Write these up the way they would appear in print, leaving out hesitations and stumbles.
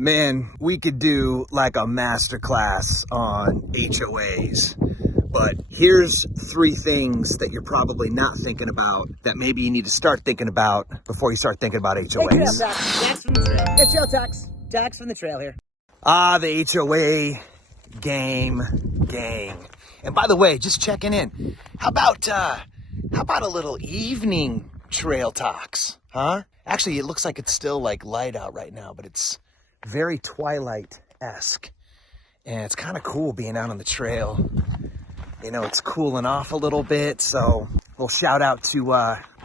Man, we could do like a masterclass on HOAs, but here's 3 things that you're probably not thinking about that maybe you need to start thinking about before you start thinking about HOAs. Hey, Dax from the trail. It's your Dax from the trail here. The HOA gang. And by the way, just checking in. How about a little evening trail talks, huh? Actually, it looks like it's still like light out right now, but it's very Twilight-esque. And it's kind of cool being out on the trail. You know, it's cooling off a little bit, so a little shout out to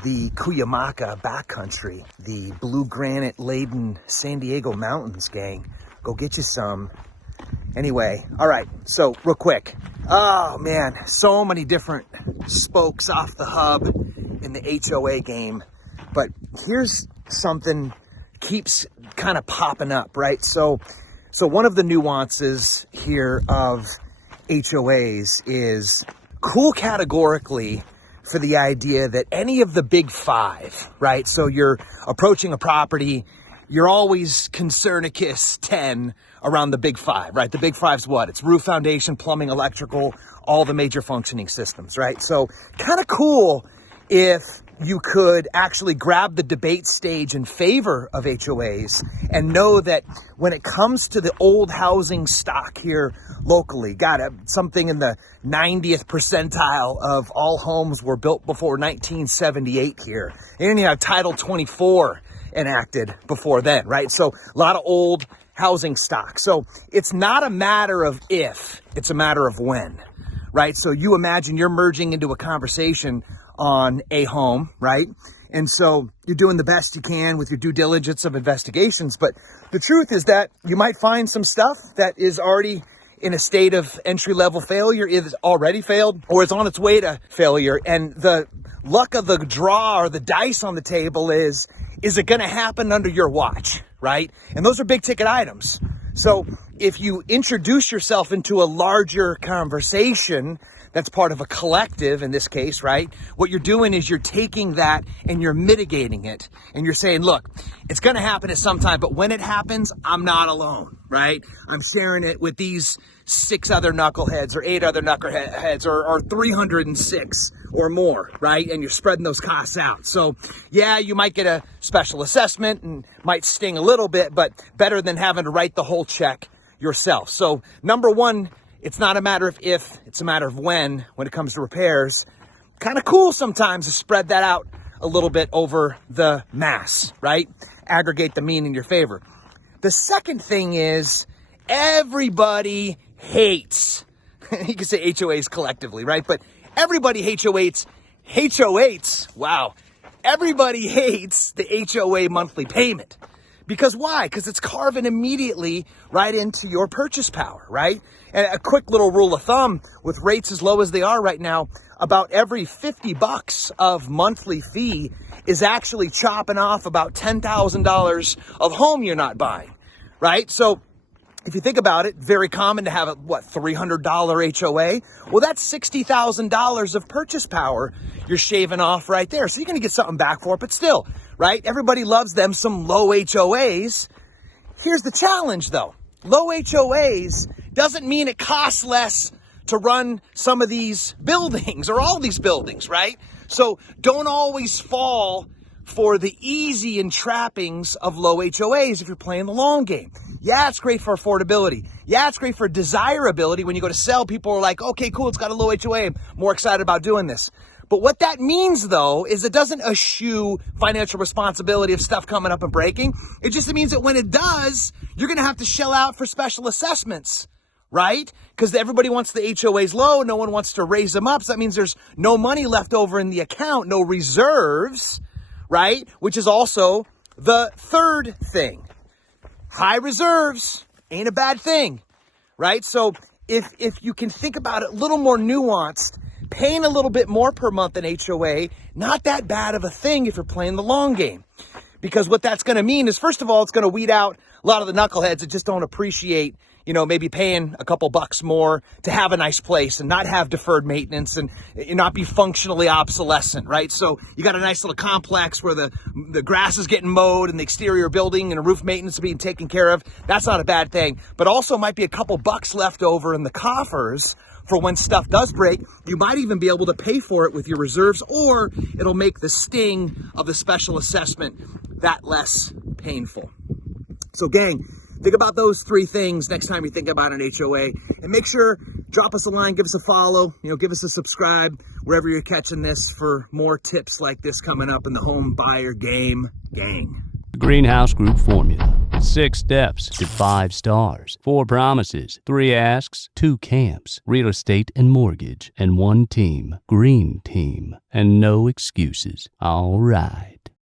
the Cuyamaca backcountry, the blue granite laden San Diego mountains, gang. Go get you some. Anyway, all right, so real quick. Oh man, so many different spokes off the hub in the HOA game. But here's something keeps kind of popping up, right? So one of the nuances here of HOAs is cool categorically for the idea that any of the big 5, right? So you're approaching a property, you're always Concernicus 10 around the big 5, right? The big 5's what? It's roof, foundation, plumbing, electrical, all the major functioning systems, right? So kind of cool if you could actually grab the debate stage in favor of HOAs and know that when it comes to the old housing stock here locally, something in the 90th percentile of all homes were built before 1978 here. They didn't even have Title 24 enacted before then, right? So a lot of old housing stock. So it's not a matter of if, it's a matter of when, right? So you imagine you're merging into a conversation on a home, right? And so you're doing the best you can with your due diligence of investigations. But the truth is that you might find some stuff that is already in a state of entry-level failure, is already failed, or is on its way to failure. And the luck of the draw or the dice on the table is it going to happen under your watch, right? And those are big ticket items. So if you introduce yourself into a larger conversation that's part of a collective in this case, right? What you're doing is you're taking that and you're mitigating it. And you're saying, look, it's going to happen at some time, but when it happens, I'm not alone, right? I'm sharing it with these 6 other knuckleheads or 8 other knuckleheads or 306 or more, right? And you're spreading those costs out. So yeah, you might get a special assessment and might sting a little bit, but better than having to write the whole check yourself. So number 1, it's not a matter of if, it's a matter of when it comes to repairs. Kind of cool sometimes to spread that out a little bit over the mass, right? Aggregate the mean in your favor. The second thing is everybody hates, you can say HOAs collectively, right? But everybody hates HOAs. Wow. Everybody hates the HOA monthly payment. Because why? Because it's carving immediately right into your purchase power, right? And a quick little rule of thumb, with rates as low as they are right now, about every $50 of monthly fee is actually chopping off about $10,000 of home you're not buying, right? So if you think about it, very common to have a, $300 HOA? Well, that's $60,000 of purchase power you're shaving off right there. So you're going to get something back for it, but still, right? Everybody loves them some low HOAs. Here's the challenge though. Low HOAs doesn't mean it costs less to run some of these buildings or all these buildings, right? So don't always fall for the easy entrappings of low HOAs if you're playing the long game. Yeah, it's great for affordability. Yeah, it's great for desirability. When you go to sell, people are like, okay, cool, it's got a low HOA. I'm more excited about doing this. But what that means, though, is it doesn't eschew financial responsibility of stuff coming up and breaking. It just means that when it does, you're going to have to shell out for special assessments, right? Because everybody wants the HOAs low. No one wants to raise them up. So that means there's no money left over in the account, no reserves, right? Which is also the third thing. High reserves ain't a bad thing, right? So if you can think about it a little more nuanced, paying a little bit more per month in HOA, not that bad of a thing if you're playing the long game. Because what that's going to mean is, first of all, it's going to weed out a lot of the knuckleheads that just don't appreciate, maybe paying a couple bucks more to have a nice place and not have deferred maintenance and not be functionally obsolescent, right? So you got a nice little complex where the grass is getting mowed and the exterior building and the roof maintenance is being taken care of. That's not a bad thing, but also might be a couple bucks left over in the coffers for when stuff does break. You might even be able to pay for it with your reserves, or it'll make the sting of the special assessment that less painful. So gang, think about those three things next time you think about an HOA, and make sure, drop us a line, give us a follow, give us a subscribe wherever you're catching this for more tips like this coming up in the home buyer game gang. The Greenhouse Group formula. 6 steps to 5 stars. 4 promises, 3 asks, 2 camps, real estate and mortgage, and 1 team. Green Team. And no excuses. All right.